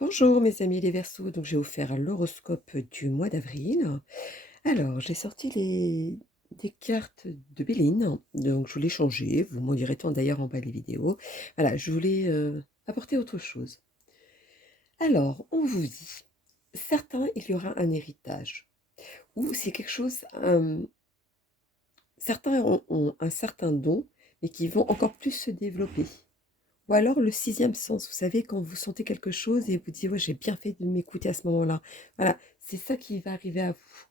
Bonjour mes amis les Verseaux, donc j'ai offert l'horoscope du mois d'avril. Alors j'ai sorti des cartes de Béline, donc je voulais changer, vous m'en direz tant d'ailleurs en bas des vidéos. Voilà, je voulais apporter autre chose. Alors, on vous dit, certains, il y aura un héritage, ou c'est quelque chose, certains ont un certain don, mais qui vont encore plus se développer. Ou alors le sixième sens, vous savez, quand vous sentez quelque chose et vous dites, ouais, j'ai bien fait de m'écouter à ce moment-là. Voilà, c'est ça qui va arriver à vous.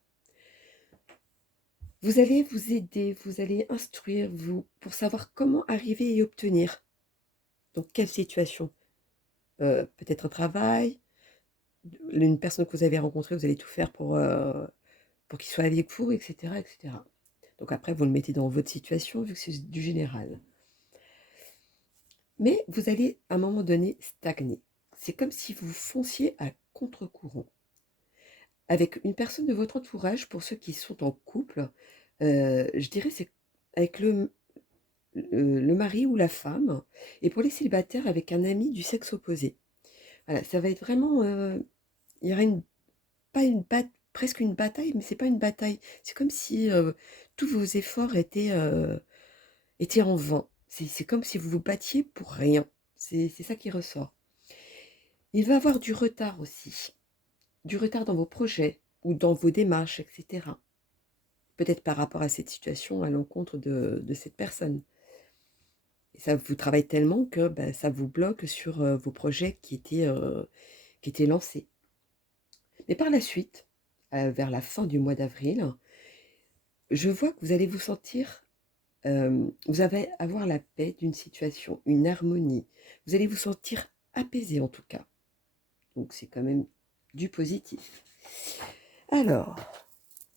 Vous allez vous aider, vous allez instruire, vous, pour savoir comment arriver et obtenir. Donc, quelle situation? Peut-être un travail, une personne que vous avez rencontrée, vous allez tout faire pour qu'il soit avec vous, etc., etc. Donc après, vous le mettez dans votre situation, vu que c'est du général. Mais vous allez, à un moment donné, stagner. C'est comme si vous fonciez à contre-courant. Avec une personne de votre entourage, pour ceux qui sont en couple, je dirais c'est avec le mari ou la femme, et pour les célibataires, avec un ami du sexe opposé. Voilà, ça va être vraiment, il y aura pas une presque une bataille, mais c'est pas une bataille. C'est comme si, tous vos efforts étaient en vain. C'est comme si vous vous battiez pour rien. C'est ça qui ressort. Il va y avoir du retard aussi, du retard dans vos projets ou dans vos démarches, et cetera. Peut-être par rapport à cette situation, à l'encontre de cette personne. Et ça vous travaille tellement que, bah, ça vous bloque sur, vos projets qui étaient lancés. Mais par la suite, vers la fin du mois d'avril, je vois que vous allez vous sentir, vous allez avoir la paix d'une situation, une harmonie. Vous allez vous sentir apaisé en tout cas. Donc c'est quand même du positif. Alors,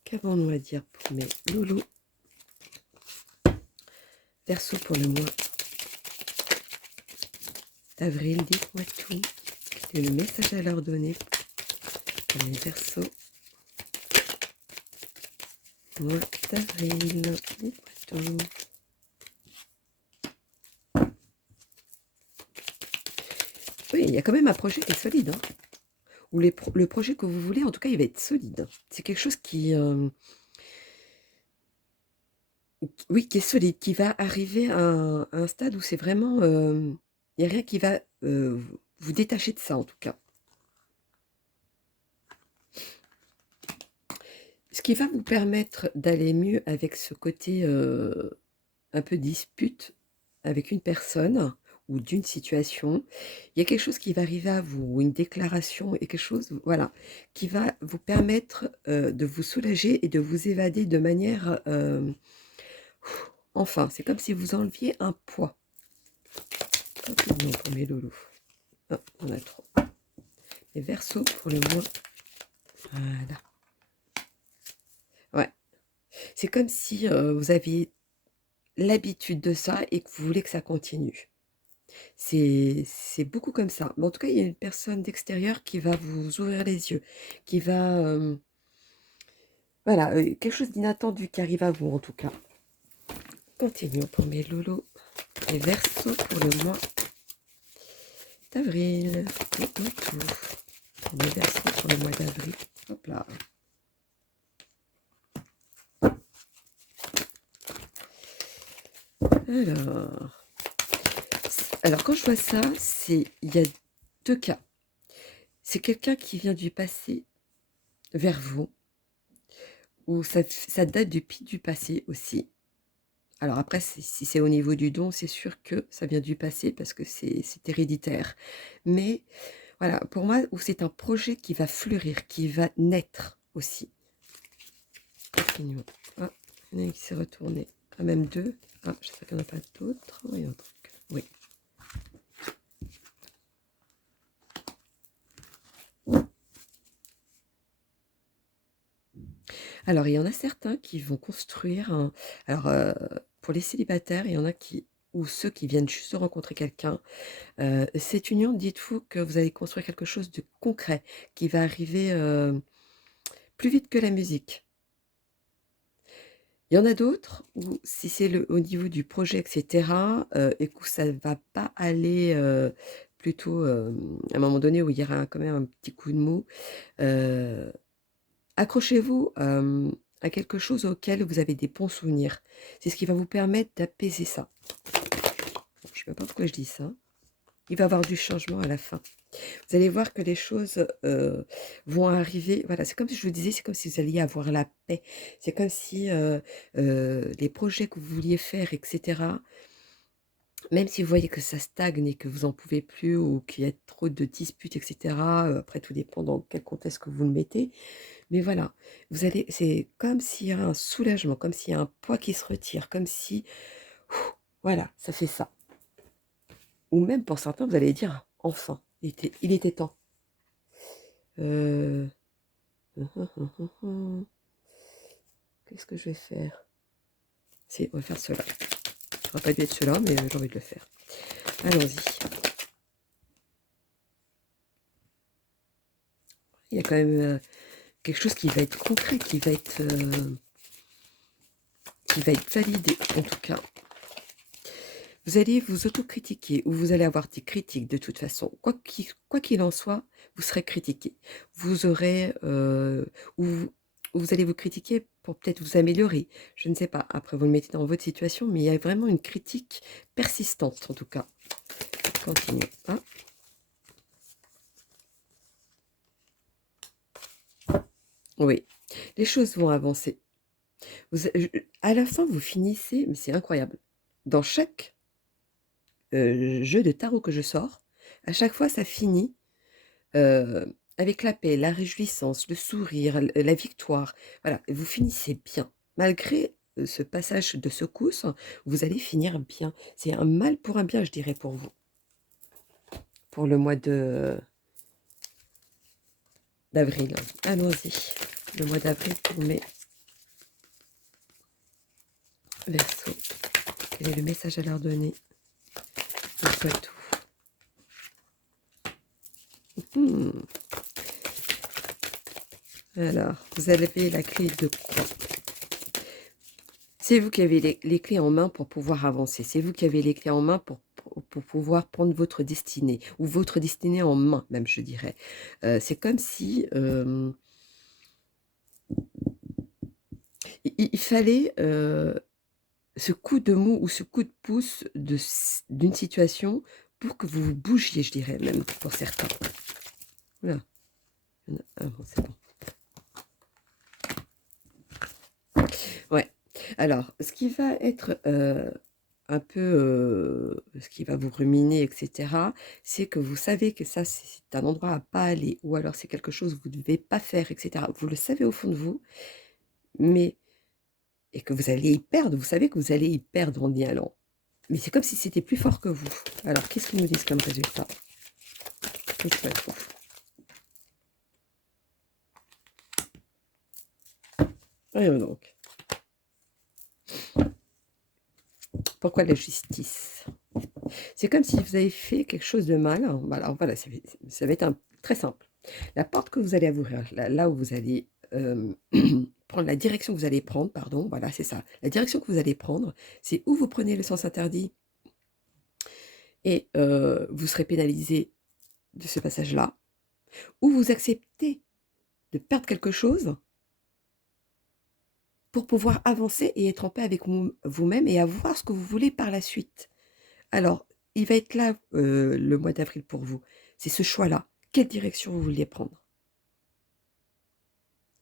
qu'avons-nous à dire pour mes loulous? Verseau pour le mois d'avril, dites-moi tout. Quel est le message à leur donner pour les Verseaux? Mois d'avril, dites-moi tout. Oui, il y a quand même un projet qui est solide, hein. Ou le projet que vous voulez, en tout cas, il va être solide. C'est quelque chose oui, qui est solide, qui va arriver à un stade où c'est vraiment, il n'y a rien qui va vous détacher de ça, en tout cas. Ce qui va vous permettre d'aller mieux avec ce côté un peu dispute avec une personne ou d'une situation, il y a quelque chose qui va arriver à vous, ou une déclaration et quelque chose, voilà, qui va vous permettre de vous soulager et de vous évader de manière, enfin, c'est comme si vous enleviez un poids. Oh, c'est mignon pour mes loulous. Ah, on a trop. Les Verseaux pour le mois. Voilà. Ouais. C'est comme si vous aviez l'habitude de ça et que vous voulez que ça continue. C'est beaucoup comme ça. Mais en tout cas, il y a une personne d'extérieur qui va vous ouvrir les yeux, qui va, voilà, quelque chose d'inattendu qui arrive à vous en tout cas. Continuons pour mes loulous. Les Verseaux pour le mois d'avril. Dites-moi tout. Les Verseaux pour le mois d'avril. Hop là. Alors, quand je vois ça, il y a deux cas. C'est quelqu'un qui vient du passé vers vous, ou ça date du passé aussi. Alors après, si c'est au niveau du don, c'est sûr que ça vient du passé parce que c'est héréditaire. Mais voilà, pour moi, où c'est un projet qui va fleurir, qui va naître aussi. Continuons. Ah, il y en a un qui s'est retourné. Ah, même deux. Ah, j'espère qu'il n'y en a pas d'autres. Il y a un truc. Oui. Alors, il y en a certains qui vont construire alors, pour les célibataires, il y en a qui ou ceux qui viennent juste de rencontrer quelqu'un, cette union, dites-vous que vous allez construire quelque chose de concret qui va arriver, plus vite que la musique. Il y en a d'autres où si c'est au niveau du projet et cetera, et que ça ne va pas aller, plutôt à un moment donné où il y aura quand même un petit coup de mou. Euh, Accrochez-vous à quelque chose auquel vous avez des bons souvenirs. C'est ce qui va vous permettre d'apaiser ça. Je ne sais pas pourquoi je dis ça. Il va y avoir du changement à la fin. Vous allez voir que les choses vont arriver. Voilà, c'est comme si je vous disais, c'est comme si vous alliez avoir la paix. C'est comme si les projets que vous vouliez faire, etc., même si vous voyez que ça stagne et que vous en pouvez plus ou qu'il y a trop de disputes, etc., après tout dépend dans quel contexte que vous le mettez. Mais voilà, c'est comme s'il y a un soulagement, comme s'il y a un poids qui se retire, comme si, voilà, ça fait ça. Ou même pour certains, vous allez dire, enfin, il était temps. Euh, Qu'est-ce que je vais faire? Si, on va faire cela. Ça n'aurait pas dû être cela, mais j'ai envie de le faire. Allons-y. Il y a quand même quelque chose qui va être concret, qui va être validé, en tout cas. Vous allez vous autocritiquer ou vous allez avoir des critiques de toute façon. Quoi qu'il en soit, vous serez critiqué. Vous aurez, ou vous allez vous critiquer pour peut-être vous améliorer. Je ne sais pas. Après, vous le mettez dans votre situation, mais il y a vraiment une critique persistante, en tout cas. Continuez. Hein. Oui, les choses vont avancer. À la fin, vous finissez, mais c'est incroyable. Dans chaque jeu de tarot que je sors, à chaque fois, ça finit avec la paix, la réjouissance, le sourire, la victoire. Voilà, vous finissez bien. Malgré ce passage de secousse, vous allez finir bien. C'est un mal pour un bien, je dirais, pour vous. Pour le mois d'avril. Allons-y. Le mois d'avril pour mes Verseaux. Quel est le message à leur donner? Pourquoi tout? Alors, vous avez la clé de quoi? C'est vous qui avez les clés en main pour pouvoir avancer. C'est vous qui avez les clés en main pour pouvoir prendre votre destinée, ou votre destinée en main, même, je dirais. C'est comme si il fallait ce coup de mou ou ce coup de pouce d'une situation pour que vous vous bougiez, je dirais, même, pour certains. Voilà. Ah bon, c'est bon. Ouais. Alors, ce qui va être un peu ce qui va vous ruminer, etc., c'est que vous savez que ça, c'est un endroit à pas aller, ou alors c'est quelque chose que vous ne devez pas faire, etc. Vous le savez au fond de vous, mais et que vous allez y perdre, vous savez que vous allez y perdre en y allant. Mais c'est comme si c'était plus fort que vous. Alors, qu'est-ce qu'ils nous disent comme résultat? Pourquoi tout? Voyons donc. Pourquoi la justice? C'est comme si vous avez fait quelque chose de mal. Alors voilà, ça va être très simple. La porte que vous allez ouvrir, là où vous allez prendre la direction que vous allez prendre, pardon, voilà, c'est ça. La direction que vous allez prendre, c'est où vous prenez le sens interdit et vous serez pénalisé de ce passage-là, ou vous acceptez de perdre quelque chose pour pouvoir avancer et être en paix avec vous-même et avoir ce que vous voulez par la suite. Alors, il va être là le mois d'avril pour vous. C'est ce choix-là. Quelle direction vous vouliez prendre?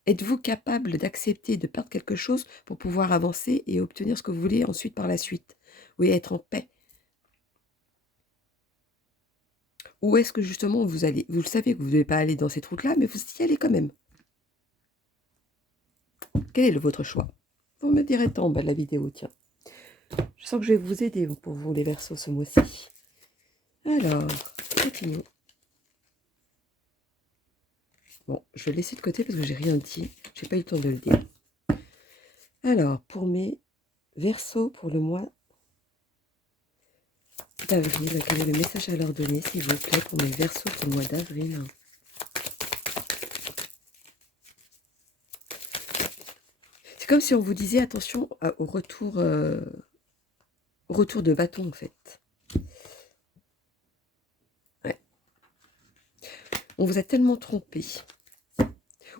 Êtes-vous capable d'accepter de perdre quelque chose pour pouvoir avancer et obtenir ce que vous voulez ensuite par la suite? Oui, être en paix. Ou est-ce que justement vous le savez que vous ne devez pas aller dans cette route-là, mais vous y allez quand même? Quel est votre choix? Vous me direz en bas de la vidéo, tiens. Je sens que je vais vous aider pour vous les Verseaux ce mois-ci. Alors, continuons. Bon, je vais le laisser de côté parce que j'ai rien dit. J'ai pas eu le temps de le dire. Alors, pour mes Verseaux pour le mois d'avril, quel est le message à leur donner, s'il vous plaît, pour mes Verseaux pour le mois d'avril? C'est comme si on vous disait attention au retour de bâton, en fait. Ouais. On vous a tellement trompé.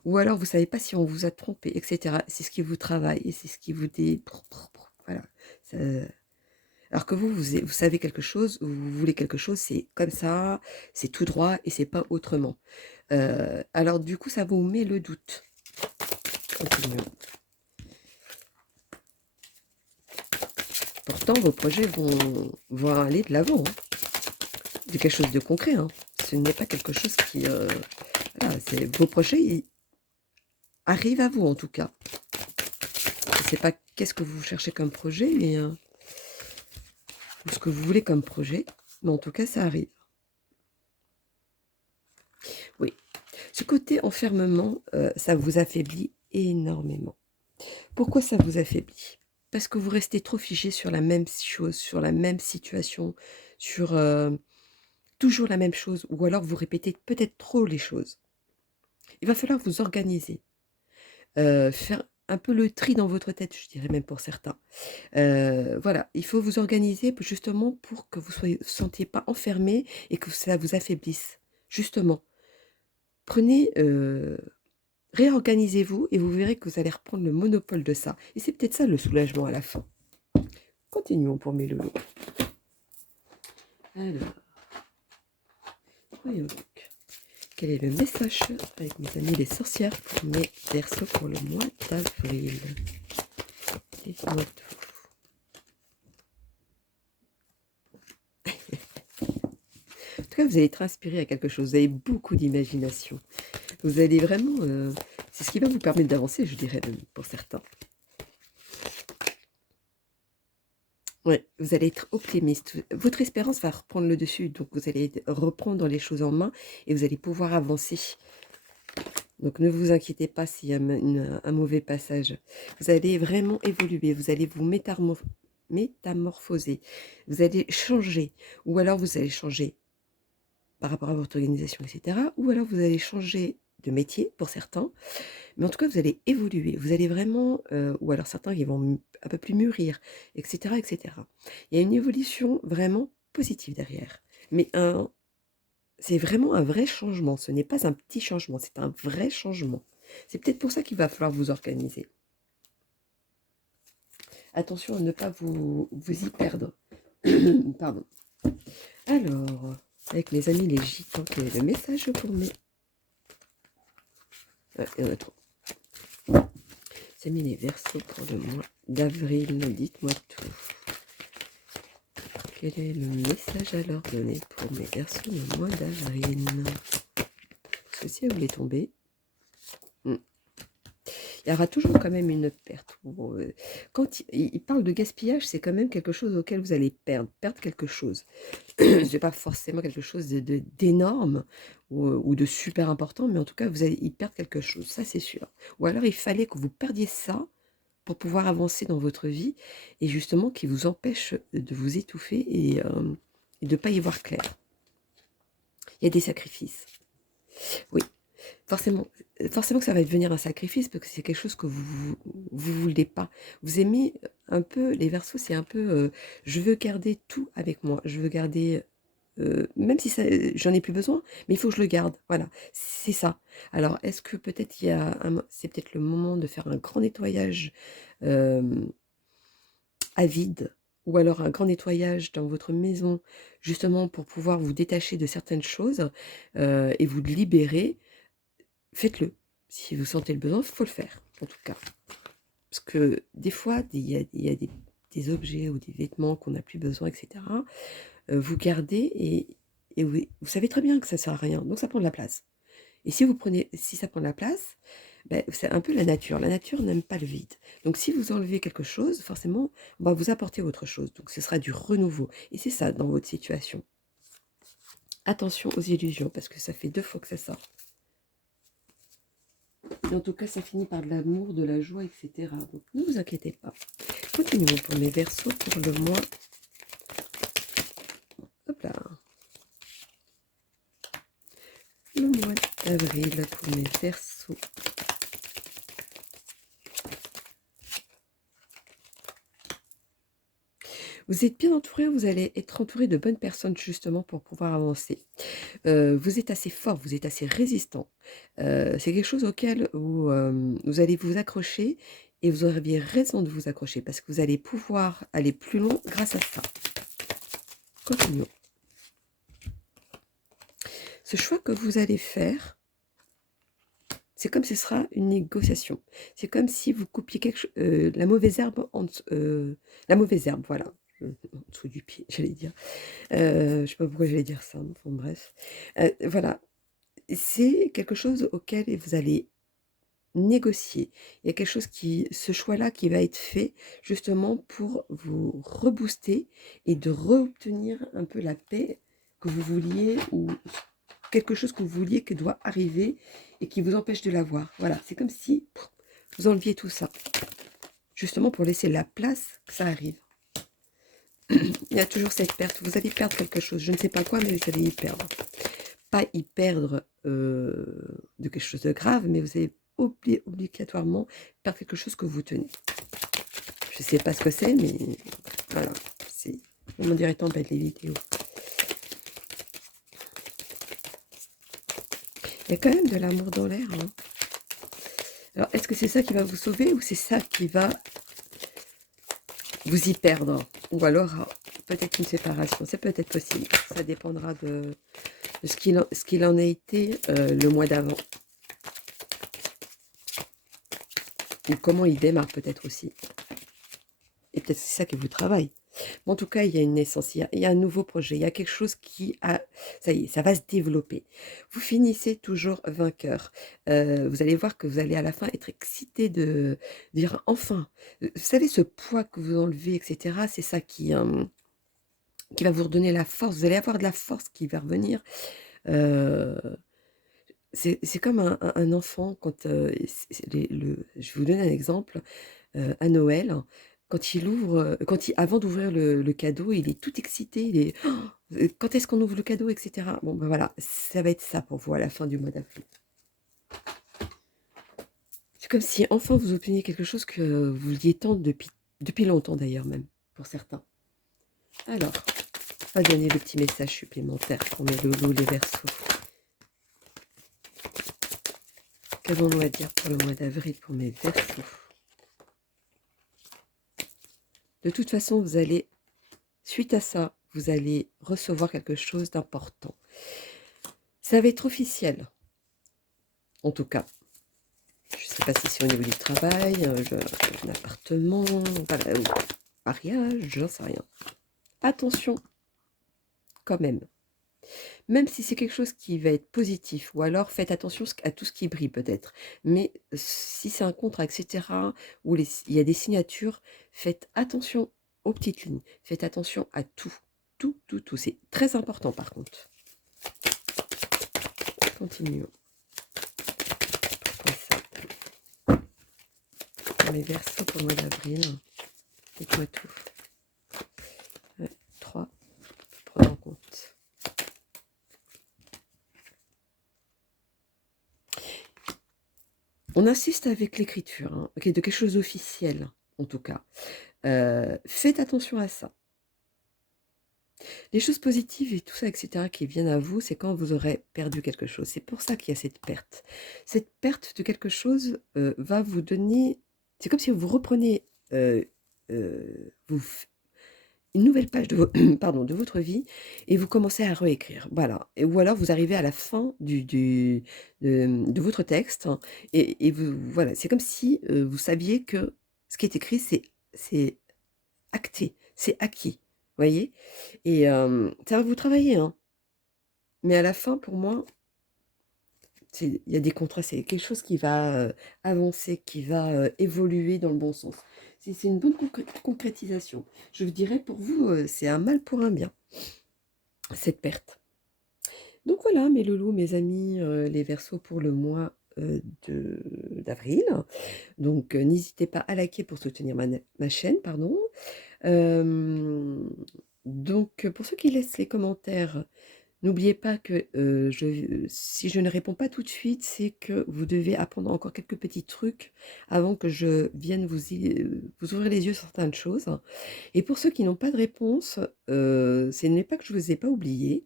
Ou alors vous ne savez pas si on vous a trompé, etc. C'est ce qui vous travaille et c'est ce qui vous dit... Voilà. Ça... Alors que vous savez quelque chose, vous voulez quelque chose, c'est comme ça, c'est tout droit et c'est pas autrement. Alors du coup, ça vous met le doute. Continuons. Pourtant, vos projets vont aller de l'avant. Hein. C'est quelque chose de concret. Hein. Ce n'est pas quelque chose qui... voilà, vos projets ils arrivent à vous, en tout cas. Je ne sais pas qu'est-ce que vous cherchez comme projet, mais... ou ce que vous voulez comme projet. Mais en tout cas, ça arrive. Oui. Ce côté enfermement, ça vous affaiblit énormément. Pourquoi ça vous affaiblit? Parce que vous restez trop figé sur la même chose, sur la même situation, sur toujours la même chose, ou alors vous répétez peut-être trop les choses. Il va falloir vous organiser, faire un peu le tri dans votre tête, je dirais même pour certains. Voilà, il faut vous organiser justement pour que vous ne vous sentiez pas enfermé et que ça vous affaiblisse. Justement, prenez... réorganisez-vous et vous verrez que vous allez reprendre le monopole de ça. Et c'est peut-être ça le soulagement à la fin. Continuons pour mes loulous. Alors, voyons donc. Quel est le message avec mes amis les sorcières pour mes Verseaux pour le mois d'avril? Dites-moi tout. En tout cas, vous allez être inspiré à quelque chose. Vous avez beaucoup d'imagination. Vous allez vraiment... c'est ce qui va vous permettre d'avancer, je dirais, même, pour certains. Ouais, vous allez être optimiste. Votre espérance va reprendre le dessus. Donc, vous allez reprendre les choses en main et vous allez pouvoir avancer. Donc, ne vous inquiétez pas s'il y a un mauvais passage. Vous allez vraiment évoluer. Vous allez vous métamorphoser. Vous allez changer. Ou alors, vous allez changer par rapport à votre organisation, etc. Ou alors, vous allez changer de métier pour certains. Mais en tout cas, vous allez évoluer. Vous allez vraiment... ou alors, certains qui vont un peu plus mûrir, etc., etc. Il y a une évolution vraiment positive derrière. Mais c'est vraiment un vrai changement. Ce n'est pas un petit changement, c'est un vrai changement. C'est peut-être pour ça qu'il va falloir vous organiser. Attention à ne pas vous y perdre. Pardon. Alors, avec mes amis les gitans, quel est le message pour mes... il y en a trop. C'est mis les Verseaux pour le mois d'avril. Dites-moi tout. Quel est le message à leur donner pour mes Verseaux le mois d'avril? Ceci vous voulez tomber. Il y aura toujours quand même une perte. Quand il parle de gaspillage, c'est quand même quelque chose auquel vous allez perdre quelque chose. Ce n'est pas forcément quelque chose d'énorme ou de super important, mais en tout cas, vous allez y perdre quelque chose, ça c'est sûr. Ou alors, il fallait que vous perdiez ça pour pouvoir avancer dans votre vie et justement qui vous empêche de vous étouffer et de ne pas y voir clair. Il y a des sacrifices. Oui. Forcément que ça va devenir un sacrifice parce que c'est quelque chose que vous voulez pas. Vous aimez un peu, les Verseaux, c'est un peu, je veux garder tout avec moi. Je veux garder, même si j'en ai plus besoin, mais il faut que je le garde. Voilà, c'est ça. Alors, est-ce que peut-être c'est peut-être le moment de faire un grand nettoyage à vide ou alors un grand nettoyage dans votre maison, justement pour pouvoir vous détacher de certaines choses et vous libérer. Faites-le. Si vous sentez le besoin, il faut le faire, en tout cas. Parce que des fois, il y a des objets ou des vêtements qu'on n'a plus besoin, etc. Vous gardez et vous savez très bien que ça ne sert à rien, donc ça prend de la place. Et si ça prend de la place, ben, c'est un peu la nature. La nature n'aime pas le vide. Donc si vous enlevez quelque chose, forcément, on va vous apporter autre chose. Donc ce sera du renouveau. Et c'est ça dans votre situation. Attention aux illusions, parce que ça fait 2 fois que ça sort. Et en tout cas, ça finit par de l'amour, de la joie, etc. Donc, ne vous inquiétez pas. Continuons pour mes Verseaux pour le mois. Hop là. Le mois d'avril pour mes Verseaux. Vous êtes bien entouré, vous allez être entouré de bonnes personnes justement pour pouvoir avancer. vous êtes assez fort, vous êtes assez résistant. C'est quelque chose auquel vous allez vous accrocher et vous auriez raison de vous accrocher parce que vous allez pouvoir aller plus loin grâce à ça. Continuons. Ce choix que vous allez faire, c'est comme ce sera une négociation. C'est comme si vous coupiez la mauvaise herbe la mauvaise herbe, voilà, en dessous du pied, j'allais dire. Je ne sais pas pourquoi j'allais dire ça, mais enfin bref. Voilà, c'est quelque chose auquel vous allez négocier. Il y a quelque chose ce choix-là qui va être fait justement pour vous rebooster et de reobtenir un peu la paix que vous vouliez ou quelque chose que vous vouliez qui doit arriver et qui vous empêche de l'avoir. Voilà, c'est comme si vous enleviez tout ça, justement pour laisser la place que ça arrive. Il y a toujours cette perte, vous allez perdre quelque chose, je ne sais pas quoi, mais vous allez y perdre. Pas y perdre de quelque chose de grave, mais vous allez obligatoirement perdre quelque chose que vous tenez. Je ne sais pas ce que c'est, mais voilà, c'est... On dirait tant bête les vidéos. Il y a quand même de l'amour dans l'air. Hein. Alors, est-ce que c'est ça qui va vous sauver ou c'est ça qui va vous y perdre? Ou alors, peut-être une séparation. C'est peut-être possible. Ça dépendra de ce qu'il en a été le mois d'avant. Ou comment il démarre peut-être aussi. Et peut-être c'est ça qui vous travaille. Mais en tout cas, il y a une naissance, il y a un nouveau projet, il y a quelque chose qui a... Ça y est, ça va se développer. Vous finissez toujours vainqueur. Vous allez voir que vous allez à la fin être excité de dire enfin. Vous savez, ce poids que vous enlevez, etc., c'est ça qui va vous redonner la force. Vous allez avoir de la force qui va revenir. C'est comme un enfant quand... je vais vous donner un exemple. À Noël, quand il ouvre, avant d'ouvrir le cadeau, il est tout excité, il est «Oh, quand est-ce qu'on ouvre le cadeau?» et cetera. Bon, ben voilà, ça va être ça pour vous à la fin du mois d'avril. C'est comme si enfin vous obteniez quelque chose que vous vouliez tant depuis longtemps d'ailleurs même, pour certains. Alors, on va donner le petit message supplémentaire pour mes loulous, les Verseaux. Qu'avons-nous à dire pour le mois d'avril pour mes Verseaux? De toute façon, vous allez, suite à ça, vous allez recevoir quelque chose d'important. Ça va être officiel, en tout cas. Je ne sais pas si c'est au niveau du travail, un appartement, voilà, ou mariage, j'en sais rien. Attention, quand même. Même si c'est quelque chose qui va être positif, ou alors faites attention à tout ce qui brille peut-être. Mais si c'est un contrat, etc., où il y a des signatures, faites attention aux petites lignes. Faites attention à tout. Tout, tout, tout. C'est très important par contre. Continuons. Les Verseaux pour le mois d'avril. Dites-moi tout. 3. Prenons en compte. On insiste avec l'écriture, hein, de quelque chose d'officiel, en tout cas. Faites attention à ça. Les choses positives et tout ça, etc., qui viennent à vous, c'est quand vous aurez perdu quelque chose. C'est pour ça qu'il y a cette perte. Cette perte de quelque chose va vous donner... C'est comme si vous reprenez une nouvelle page de votre vie et vous commencez à réécrire. Voilà. Ou alors vous arrivez à la fin de votre texte hein, et voilà. C'est comme si vous saviez que ce qui est écrit, c'est acté, c'est acquis. Voyez? Et ça va vous travailler, hein. Mais à la fin, pour moi, il y a des contrats, c'est quelque chose qui va avancer, qui va évoluer dans le bon sens. C'est une bonne concrétisation. Je vous dirais, pour vous, c'est un mal pour un bien, cette perte. Donc voilà, mes loulous, mes amis, les Verseaux pour le mois d'avril. Donc n'hésitez pas à liker pour soutenir ma chaîne, pardon. Donc pour ceux qui laissent les commentaires, n'oubliez pas que si je ne réponds pas tout de suite, c'est que vous devez apprendre encore quelques petits trucs avant que je vienne vous ouvrir les yeux sur certaines choses. Et pour ceux qui n'ont pas de réponse, ce n'est pas que je ne vous ai pas oublié,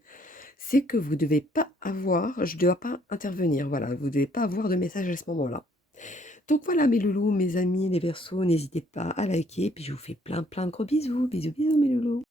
c'est que vous devez pas avoir je dois pas intervenir, voilà, vous devez pas avoir de message à ce moment-là. Donc voilà mes loulous, mes amis les Verseaux, n'hésitez pas à liker, puis je vous fais plein, plein de gros bisous. Bisous, bisous mes loulous.